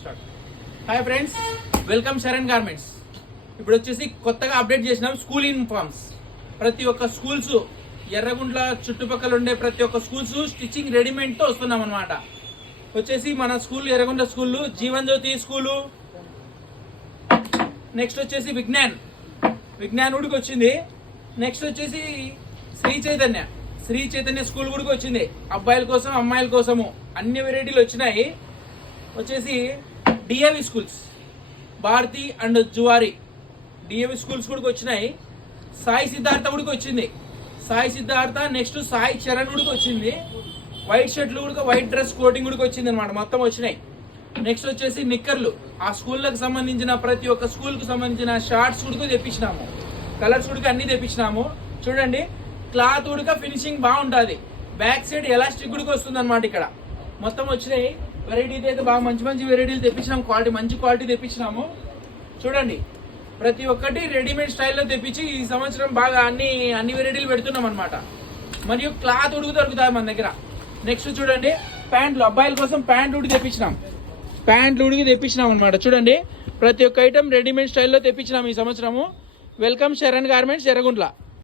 Start. Hi friends, welcome Sharan garments. ఇప్పుడు వచ్చేసి కొత్తగా అప్డేట్ చేసినాం స్కూల్ యూనిఫామ్స్. ప్రతి ఒక్క స్కూల్స్ ఎర్రగుంట్ల చుట్టుపక్కల ఉండే ప్రతి ఒక్క స్కూల్స్ స్టిచ్చింగ్ రెడీమేడ్తో వస్తున్నాం అనమాట. వచ్చేసి మన స్కూల్ ఎర్రగుంట్ల స్కూళ్ళు జీవన్ జ్యోతి స్కూలు, నెక్స్ట్ వచ్చేసి విజ్ఞాన్ ఉడికి వచ్చింది. నెక్స్ట్ వచ్చేసి శ్రీ చైతన్య స్కూల్ కూడా వచ్చింది. అబ్బాయిల కోసం అమ్మాయిల కోసము అన్ని వెరైటీలు వచ్చినాయి. వచ్చేసి DAV schools, Bharati and Zuari DAV schools కూడా వచ్చినాయి. సాయి సిద్ధార్థ కూడా వచ్చింది. నెక్స్ట్ సాయి చరణ్ కూడా వచ్చింది. వైట్ షర్ట్లు కూడా, వైట్ డ్రెస్ కోటింగ్ కూడా వచ్చింది అనమాట. మొత్తం వచ్చినాయి. నెక్స్ట్ వచ్చేసి నిక్కర్లు, ఆ స్కూళ్ళకి సంబంధించిన ప్రతి ఒక్క స్కూల్కి సంబంధించిన షార్ట్స్ కూడా తెప్పించినాము. కలర్స్ కూడా అన్ని తెప్పించినాము. చూడండి, క్లాత్ ఉడక ఫినిషింగ్ బాగుంటుంది. బ్యాక్ సైడ్ ఎలాస్టిక్ కూడా వస్తుంది అనమాట. ఇక్కడ మొత్తం వచ్చినాయి. వెరైటీస్ అయితే బాగా మంచి వెరైటీలు తెప్పించినాము. మంచి క్వాలిటీ తెప్పించినాము. చూడండి, ప్రతి ఒక్కటి రెడీమేడ్ స్టైల్లో తెప్పించి ఈ సంవత్సరం బాగా అన్ని వెరైటీలు పెడుతున్నాం అనమాట. మరియు క్లాత్ ఉడుకు దొరుకుతాయి మన దగ్గర. నెక్స్ట్ చూడండి, ప్యాంట్లు, అబ్బాయిల కోసం ప్యాంట్లు ఉడికి తెప్పించినాం అనమాట. చూడండి, ప్రతి ఒక్క ఐటమ్ రెడీమేడ్ స్టైల్లో తెప్పించినాం ఈ సంవత్సరము. Welcome Sharan garments Yerraguntla.